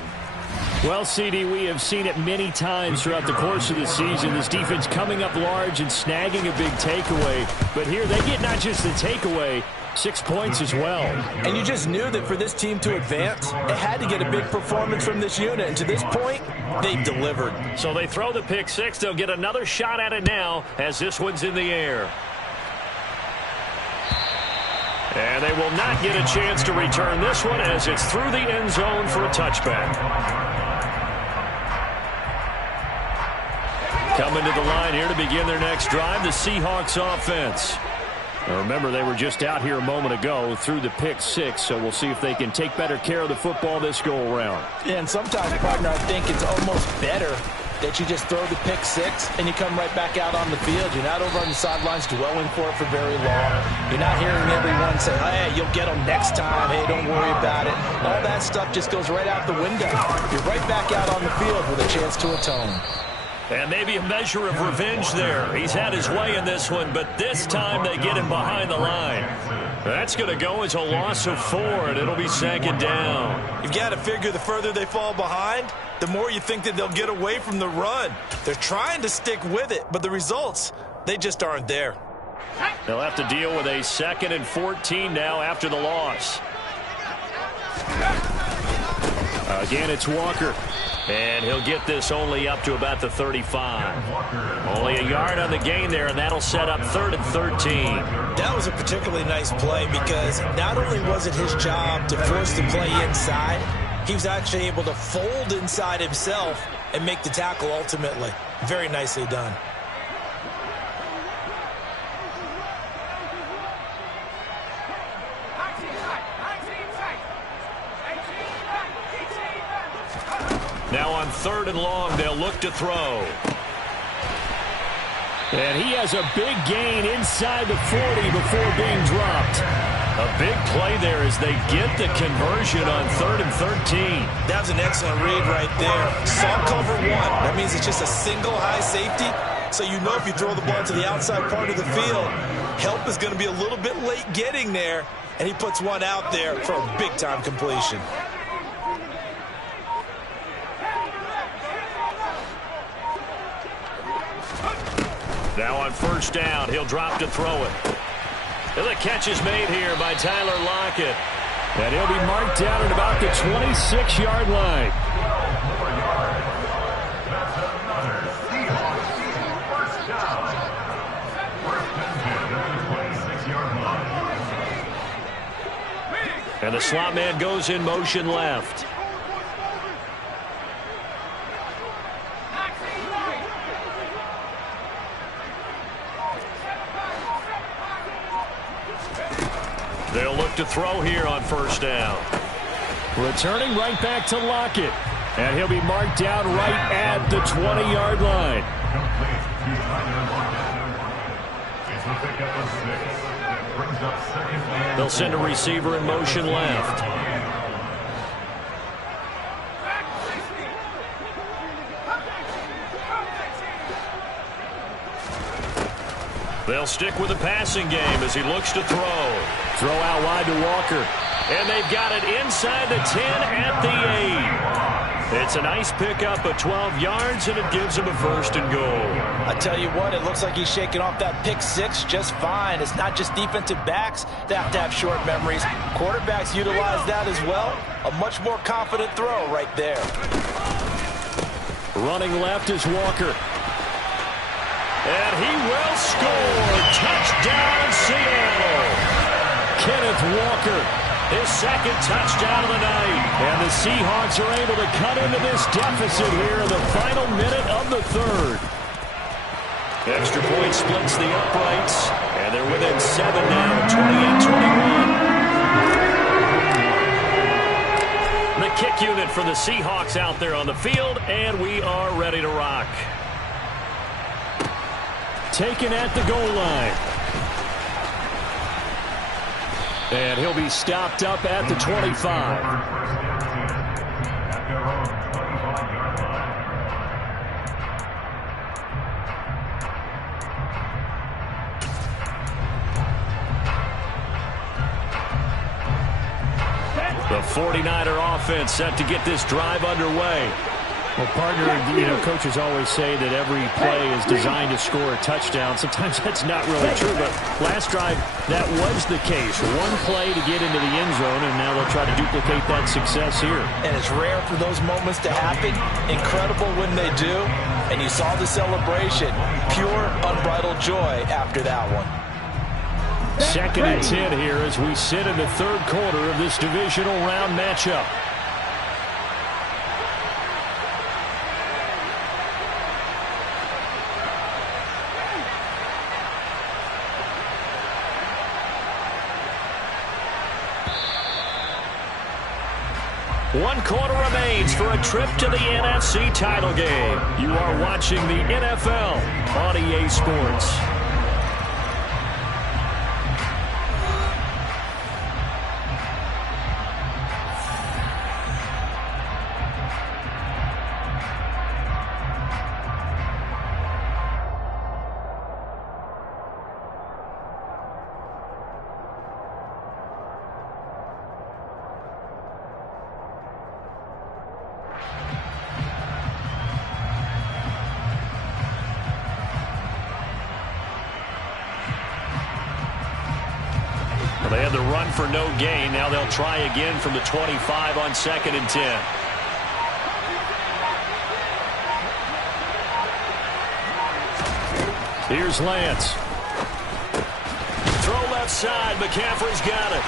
Well, CD, we have seen it many times throughout the course of the season. This defense coming up large and snagging a big takeaway. But here they get not just the takeaway, 6 points as well. And you just knew that for this team to advance, it had to get a big performance from this unit. And to this point, they've delivered. So they throw the pick 6. They'll get another shot at it now as this one's in the air. And they will not get a chance to return this one as it's through the end zone for a touchback. Coming to the line here to begin their next drive, the Seahawks offense. Now remember, they were just out here a moment ago through the pick 6, so we'll see if they can take better care of the football this go-around. Yeah, and sometimes, partner, I think it's almost better that you just throw the pick 6 and you come right back out on the field. You're not over on the sidelines dwelling for it for very long. You're not hearing everyone say, hey, you'll get them next time. Hey, don't worry about it. All that stuff just goes right out the window. You're right back out on the field with a chance to atone. And maybe a measure of revenge there. He's had his way in this one, but this time they get him behind the line. That's going to go as a loss of 4, and it'll be 2nd down. You've got to figure the further they fall behind, the more you think that they'll get away from the run. They're trying to stick with it, but the results, they just aren't there. They'll have to deal with a 2nd and 14 now after the loss. Again, it's Walker. And he'll get this only up to about the 35. Only a yard on the gain there, and that'll set up 3rd and 13. That was a particularly nice play because not only was it his job to force the play inside, he was actually able to fold inside himself and make the tackle ultimately. Very nicely done. Now on 3rd and long, they'll look to throw. And he has a big gain inside the 40 before being dropped. A big play there as they get the conversion on 3rd and 13. That was an excellent read right there. Saw cover 1. That means it's just a single high safety. So you know if you throw the ball to the outside part of the field, help is going to be a little bit late getting there. And he puts one out there for a big-time completion. Now on 1st down, he'll drop to throw it. And the catch is made here by Tyler Lockett. And he'll be marked down at about the 26-yard line. And the slot man goes in motion left. They'll look to throw here on 1st down. Returning right back to Lockett. And he'll be marked down right at the 20-yard line. They'll send a receiver in motion left. They'll stick with the passing game as he looks to throw. Throw out wide to Walker. And they've got it inside the 10 at the 8. It's a nice pickup of 12 yards, and it gives him a 1st and goal. I tell you what, it looks like he's shaking off that pick 6 just fine. It's not just defensive backs that have to have short memories. Quarterbacks utilize that as well. A much more confident throw right there. Running left is Walker. And he will score. Touchdown, Seattle. Kenneth Walker, his 2nd touchdown of the night. And the Seahawks are able to cut into this deficit here in the final minute of the 3rd. Extra point splits the uprights. And they're within 7 now, 28-21. The kick unit for the Seahawks out there on the field. And we are ready to rock. Taken at the goal line. And he'll be stopped up at the 25. The 49er offense set to get this drive underway. Well, partner, coaches always say that every play is designed to score a touchdown. Sometimes that's not really true, but last drive, that was the case. One play to get into the end zone, and now they'll try to duplicate that success here. And it's rare for those moments to happen. Incredible when they do. And you saw the celebration. Pure, unbridled joy after that one. 2nd and 10 here as we sit in the 3rd quarter of this divisional round matchup. One quarter remains for a trip to the NFC title game. You are watching the NFL on EA Sports. They had the run for no gain. Now they'll try again from the 25 on 2nd and 10. Here's Lance. Throw left side. McCaffrey's got it.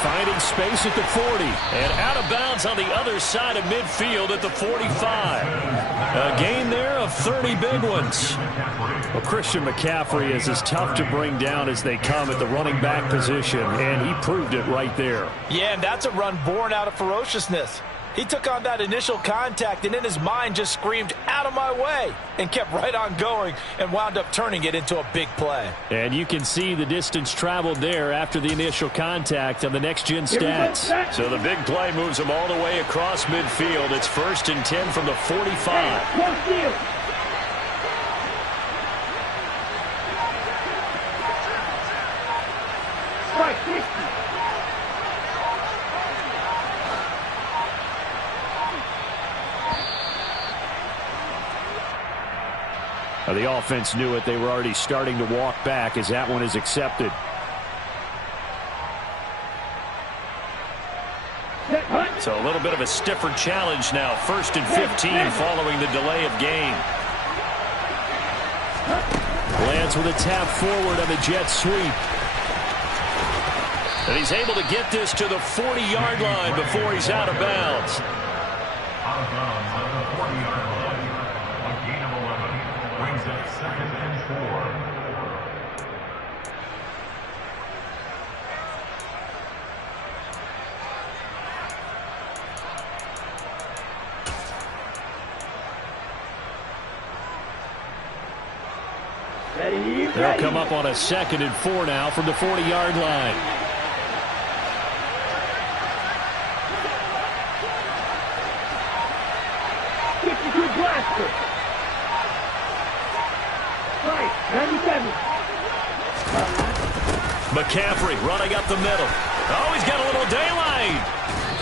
Finding space at the 40. And out of bounds on the other side of midfield at the 45. A gain there of 30 big ones. Well, Christian McCaffrey is as tough to bring down as they come at the running back position, and he proved it right there. Yeah, and that's a run born out of ferociousness. He took on that initial contact and in his mind just screamed, "Out of my way," and kept right on going and wound up turning it into a big play. And you can see the distance traveled there after the initial contact on the next-gen stats. So the big play moves him all the way across midfield. It's 1st and 10 from the 45. The offense knew it. They were already starting to walk back as that one is accepted. So a little bit of a stiffer challenge now. 1st and 15 following the delay of game. Lance with a tap forward on the jet sweep. And he's able to get this to the 40-yard line before he's out of bounds. Out of bounds on the 40-yard line. A gain of 11 brings up 2nd and 4. They'll come up on a 2nd and 4 now from the 40-yard line. McCaffrey running up the middle. Oh, he's got a little daylight.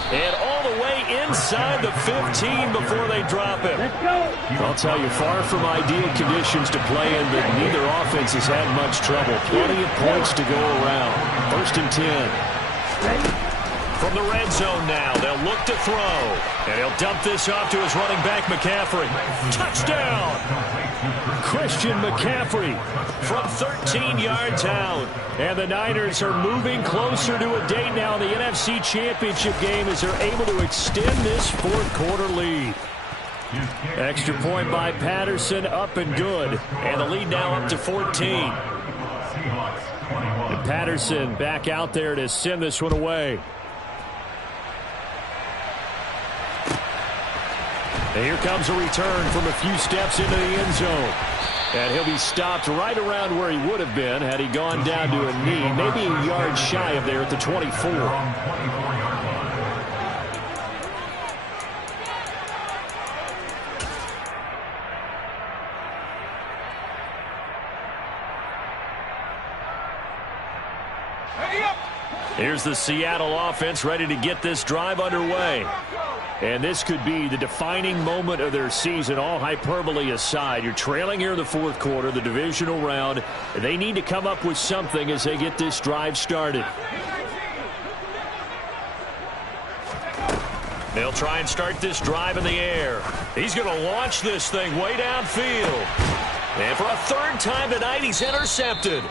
And all the way inside the 15 before they drop him. I'll tell you, far from ideal conditions to play in, but neither offense has had much trouble. Plenty of points to go around. 1st and 10. From the red zone now, they'll look to throw. And he'll dump this off to his running back, McCaffrey. Touchdown! Christian McCaffrey from 13 yards out. And the Niners are moving closer to a date now in the NFC Championship game as they're able to extend this 4th quarter lead. Extra point by Patterson, up and good. And the lead now up to 14. And Patterson back out there to send this one away. And here comes a return from a few steps into the end zone. And he'll be stopped right around where he would have been had he gone down to a knee, maybe a yard shy of there at the 24. Here's the Seattle offense ready to get this drive underway. And this could be the defining moment of their season, all hyperbole aside. You're trailing here in the 4th quarter, the divisional round. They need to come up with something as they get this drive started. They'll try and start this drive in the air. He's going to launch this thing way downfield. And for a 3rd time tonight, he's intercepted.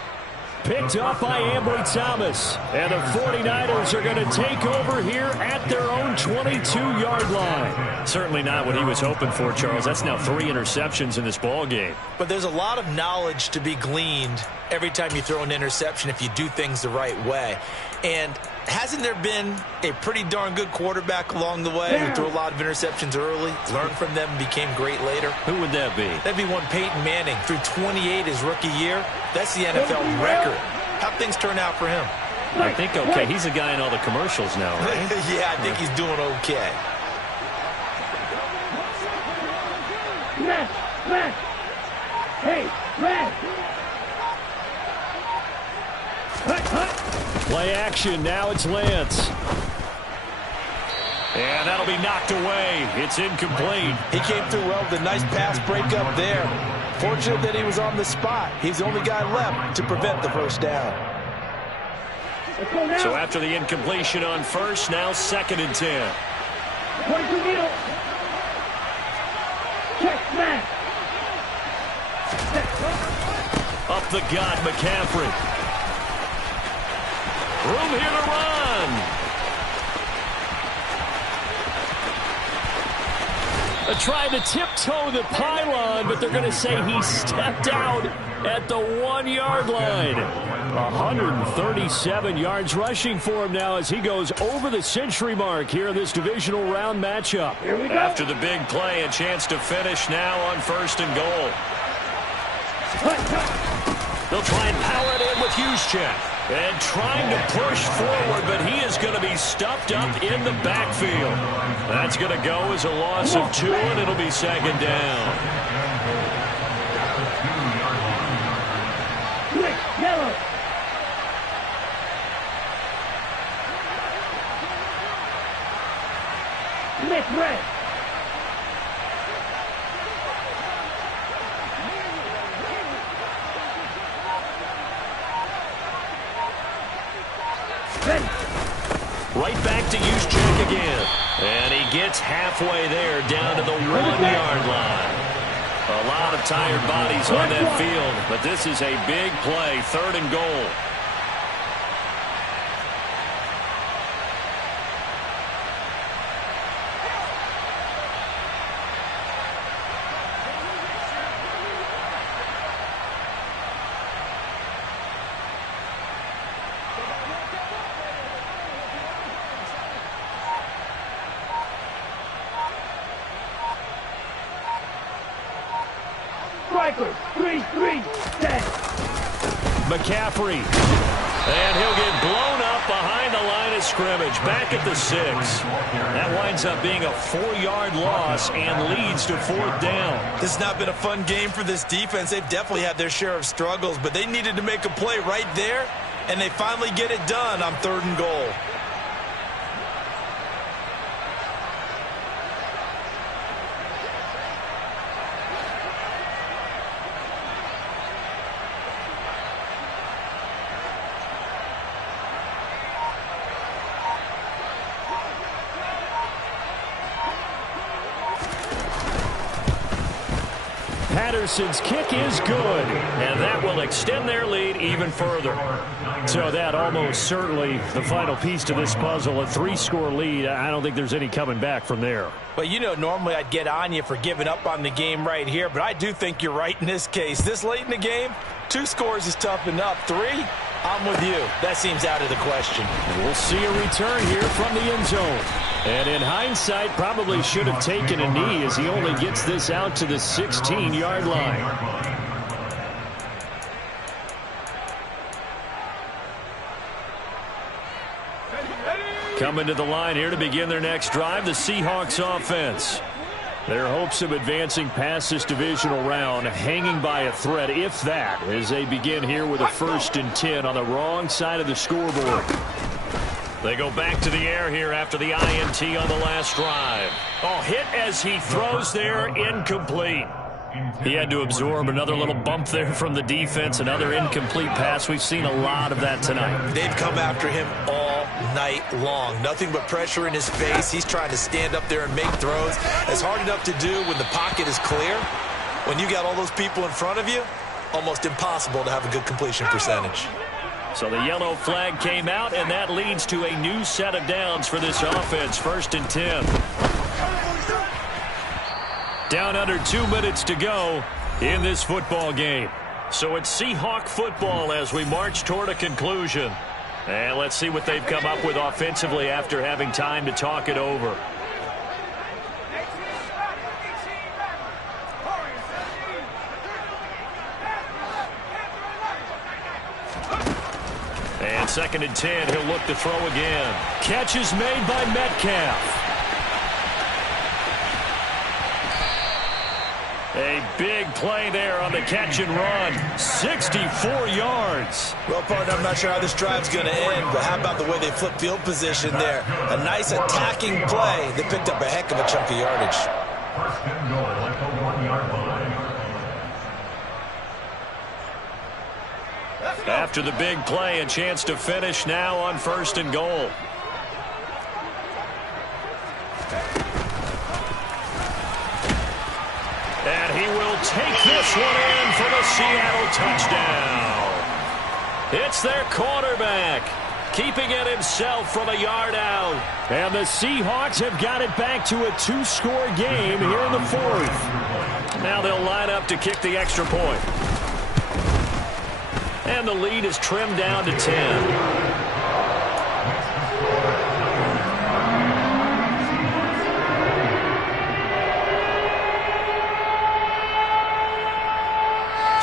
Picked up by Ambry Thomas. And the 49ers are going to take over here at their own 22-yard line. Certainly not what he was hoping for, Charles. That's now 3 interceptions in this ball game. But there's a lot of knowledge to be gleaned every time you throw an interception if you do things the right way. And hasn't there been a pretty darn good quarterback along the way who threw a lot of interceptions early, learned from them, and became great later? Who would that be? That'd be one Peyton Manning, threw 28 his rookie year. That's the NFL record. How'd things turn out for him? I think okay. He's a guy in all the commercials now, right? Yeah, I think he's doing okay. Play action. Now it's Lance. And that'll be knocked away. It's incomplete. He came through well with a nice pass breakup there. Fortunate that he was on the spot. He's the only guy left to prevent the first down. So after the incompletion on first, now 2nd and 10. 22 middle. Check smash. Up the gut, McCaffrey. Room here to run. Trying to tiptoe the pylon, but they're going to say he stepped out at the 1-yard line. 137 yards rushing for him now as he goes over the century mark here in this divisional round matchup. After the big play, a chance to finish now on 1st and goal. They'll try and power it in with Juszczyk. And trying to push forward, but he is going to be stuffed up in the backfield. That's going to go as a loss of 2, and it'll be 2nd down. Yellow. Miss red. Right back to Juszczyk again. And he gets halfway there down to the 1-yard line. A lot of tired bodies on that field, but this is a big play, 3rd and goal. Strikers, 3-3, set. McCaffrey. And he'll get blown up behind the line of scrimmage, back at the 6. That winds up being a 4-yard loss and leads to 4th down. This has not been a fun game for this defense. They've definitely had their share of struggles, but they needed to make a play right there, and they finally get it done on 3rd and goal. Patterson's kick is good, and that will extend their lead even further. So that almost certainly the final piece to this puzzle, a 3-score lead. I don't think there's any coming back from there. But, you know, normally I'd get on you for giving up on the game right here, but I do think you're right in this case. This late in the game, 2 scores is tough enough. 3, I'm with you. That seems out of the question. We'll see a return here from the end zone. And in hindsight, probably should have taken a knee as he only gets this out to the 16-yard line. Coming to the line here to begin their next drive, the Seahawks offense. Their hopes of advancing past this divisional round hanging by a thread, if that, as they begin here with a 1st and 10 on the wrong side of the scoreboard. They go back to the air here after the INT on the last drive. Oh, hit as he throws there, incomplete. He had to absorb another little bump there from the defense, another incomplete pass. We've seen a lot of that tonight. They've come after him all night long. Nothing but pressure in his face. He's trying to stand up there and make throws. It's hard enough to do when the pocket is clear. When you got all those people in front of you, almost impossible to have a good completion percentage. So the yellow flag came out, and that leads to a new set of downs for this offense. 1st and 10. Down under 2 minutes to go in this football game. So it's Seahawk football as we march toward a conclusion. And let's see what they've come up with offensively after having time to talk it over. And 2nd and 10, he'll look to throw again. Catch is made by Metcalf. A big play there on the catch and run. 64 yards. Well, partner, I'm not sure how this drive's going to end, but how about the way they flip field position there? A nice attacking play that picked up a heck of a chunk of yardage. 1st and goal at the 1-yard line. After the big play, a chance to finish now on 1st and goal. And he will take this one in for the Seattle touchdown. It's their quarterback, keeping it himself from a yard out. And the Seahawks have got it back to a 2-score game here in the 4th. Now they'll line up to kick the extra point. And the lead is trimmed down to 10.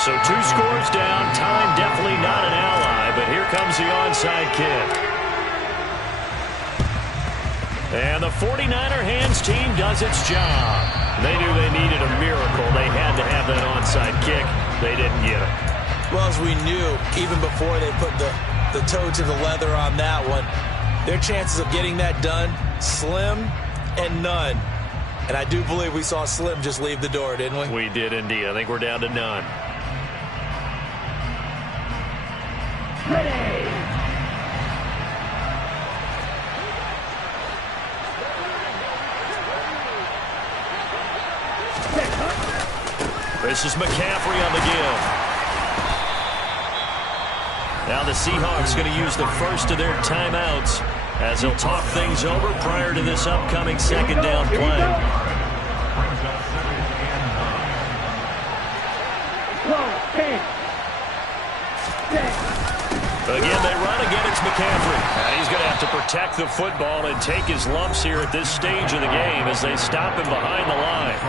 So 2 scores down. Time definitely not an ally, but here comes the onside kick. And the 49er hands team does its job. They knew they needed a miracle. They had to have that onside kick. They didn't get it. Well, as we knew, even before they put the toe to the leather on that one, their chances of getting that done, slim and none. And I do believe we saw Slim just leave the door, didn't we? We did indeed. I think we're down to none. Ready. This is McCaffrey on the give. Now the Seahawks going to use the first of their timeouts as they'll talk things over prior to this upcoming 2nd down play. Again, they run. Again, it's McCaffrey. And he's going to have to protect the football and take his lumps here at this stage of the game as they stop him behind the line.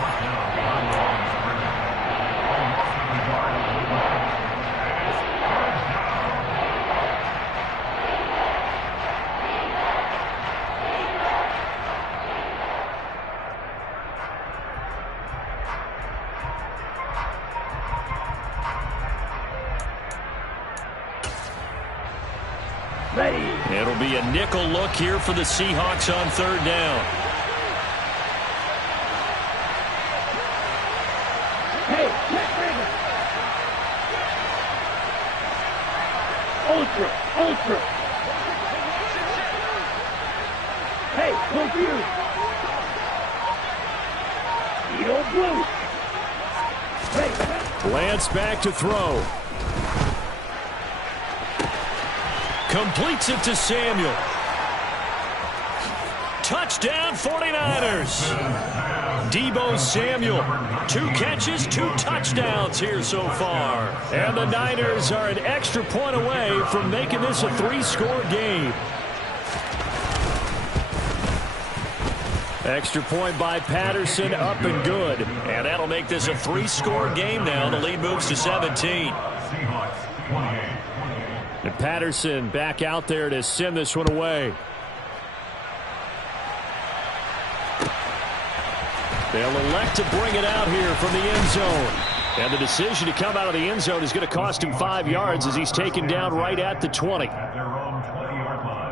Ready. It'll be a nickel look here for the Seahawks on third down. Hey, check Raven. Ultra, ultra. Hey, confused. Eagle blue. Hey. Lance back to throw. Completes it to Samuel. Touchdown 49ers. Deebo Samuel. 2 catches, 2 touchdowns here so far. And the Niners are an extra point away from making this a 3-score game. Extra point by Patterson, up and good. And that'll make this a 3-score game now. The lead moves to 17. And Patterson back out there to send this one away. They'll elect to bring it out here from the end zone. And the decision to come out of the end zone is going to cost him 5 yards as he's taken down right at the 20. At their own 20-yard line.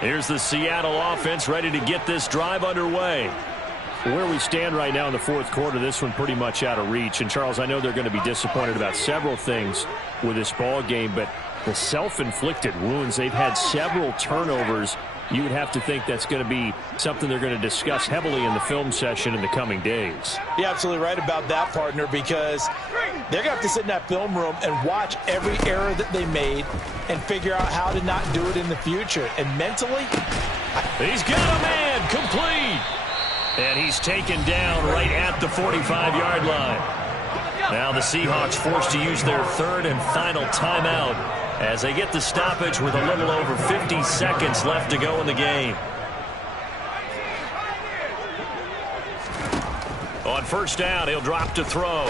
Here's the Seattle offense ready to get this drive underway. Where we stand right now in the fourth quarter, this one pretty much out of reach. And, Charles, I know they're going to be disappointed about several things with this ball game, but the self-inflicted wounds, they've had several turnovers. You would have to think that's going to be something they're going to discuss heavily in the film session in the coming days. You're absolutely right about that, partner, because they're going to have to sit in that film room and watch every error that they made and figure out how to not do it in the future. And mentally, he's got a man complete. And he's taken down right at the 45-yard line. Now the Seahawks forced to use their third and final timeout as they get the stoppage with a little over 50 seconds left to go in the game. On first down, he'll drop to throw.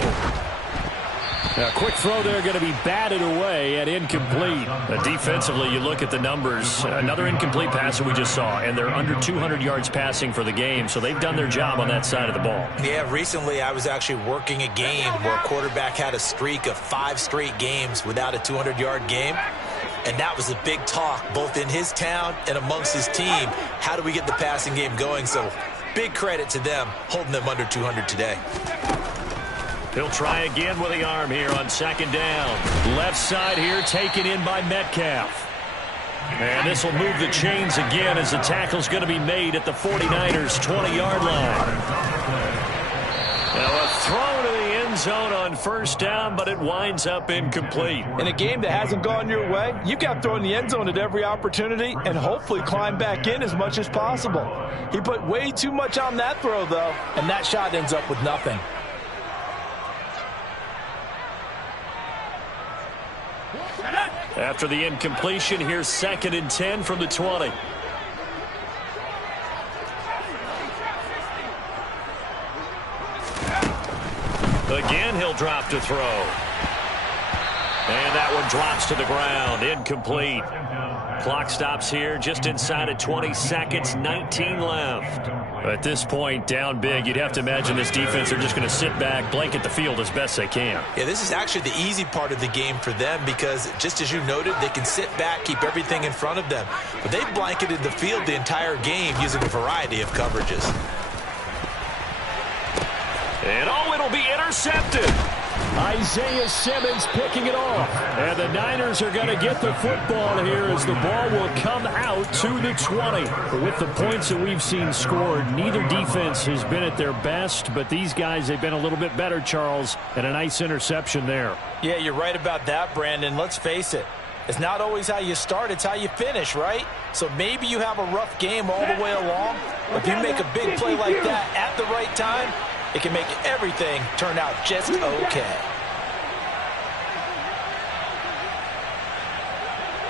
A quick throw there going to be batted away and incomplete. Defensively, you look at the numbers. Another incomplete pass that we just saw, and they're under 200 yards passing for the game, so they've done their job on that side of the ball. Yeah, recently I was actually working a game where a quarterback had a streak of 5 straight games without a 200-yard game, and that was a big talk both in his town and amongst his team. How do we get the passing game going? So big credit to them holding them under 200 today. He'll try again with the arm here on second down. Left side here taken in by Metcalf. And this will move the chains again as the tackle's going to be made at the 49ers' 20-yard line. Now a throw to the end zone on first down, but it winds up incomplete. In a game that hasn't gone your way, you've got to throw in the end zone at every opportunity and hopefully climb back in as much as possible. He put way too much on that throw, though, and that shot ends up with nothing. After the incompletion, here's 2nd and 10 from the 20. Again, he'll drop to throw. And that one drops to the ground. Incomplete. Clock stops here just inside of 20 seconds, 19 left. At this point, down big, you'd have to imagine this defense are just going to sit back, blanket the field as best they can. Yeah, this is actually the easy part of the game for them because, just as you noted, they can sit back, keep everything in front of them. But they've blanketed the field the entire game using a variety of coverages. And oh, it'll be intercepted. Isaiah Simmons picking it off. And the Niners are going to get the football here as the ball will come out to the 20. With the points that we've seen scored, neither defense has been at their best, but these guys, they've been a little bit better, Charles, and a nice interception there. Yeah, you're right about that, Brandon. Let's face it. It's not always how you start, it's how you finish, right? So maybe you have a rough game all the way along. If you make a big play like that at the right time, it can make everything turn out just okay.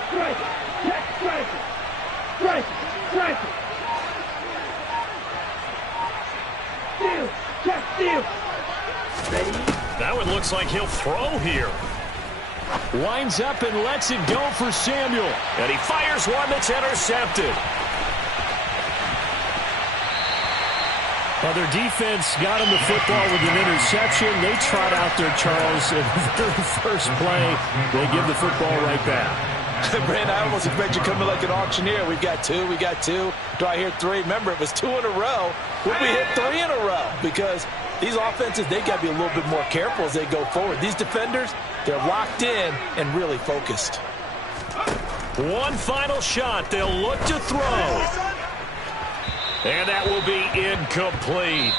Strike, check, strike, strike, strike. Steal, check, steal. Ready? That one looks like he'll throw here. Winds up and lets it go for Samuel. And he fires one that's intercepted. Well, their defense got him the football with an interception. They trot out there, Charles, in the very first play. They give the football right back. Brand, I almost expect you to come in like an auctioneer. We got two. Do I hear three? Remember, it was 2 in a row. Will we hit 3 in a row? Because these offenses, they got to be a little bit more careful as they go forward. These defenders, they're locked in and really focused. One final shot. They'll look to throw. And that will be incomplete.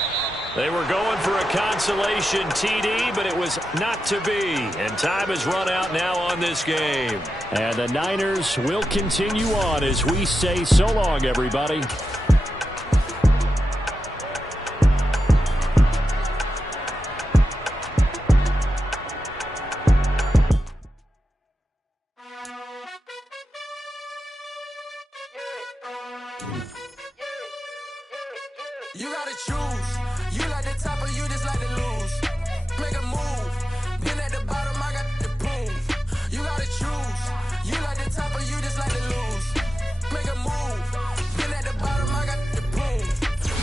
They were going for a consolation TD, but it was not to be. And time has run out now on this game. And the Niners will continue on as we say so long, everybody. You gotta choose. You like the top or you just like to lose. Make a move. Been at the bottom, I got the proof. You gotta choose. You like the top or you just like to lose. Make a move. Been at the bottom, I got the proof.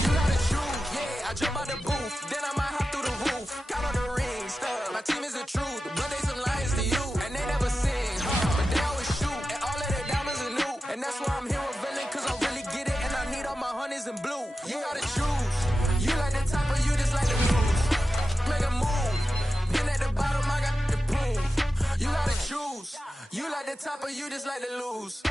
You gotta choose. Yeah, I jump out the booth. Then I might hop through the roof. Count on the rings. My team is the truth. But they some lions to you. And they never sing. But they always shoot. And all of their diamonds are new. And that's why I'm here with villain. Cause I really get it. And I need all my honeys in blue. You gotta choose. You like the top or you just like to lose. Make a move. Been at the bottom, I got the proof. You gotta choose. You like the top or you just like to lose.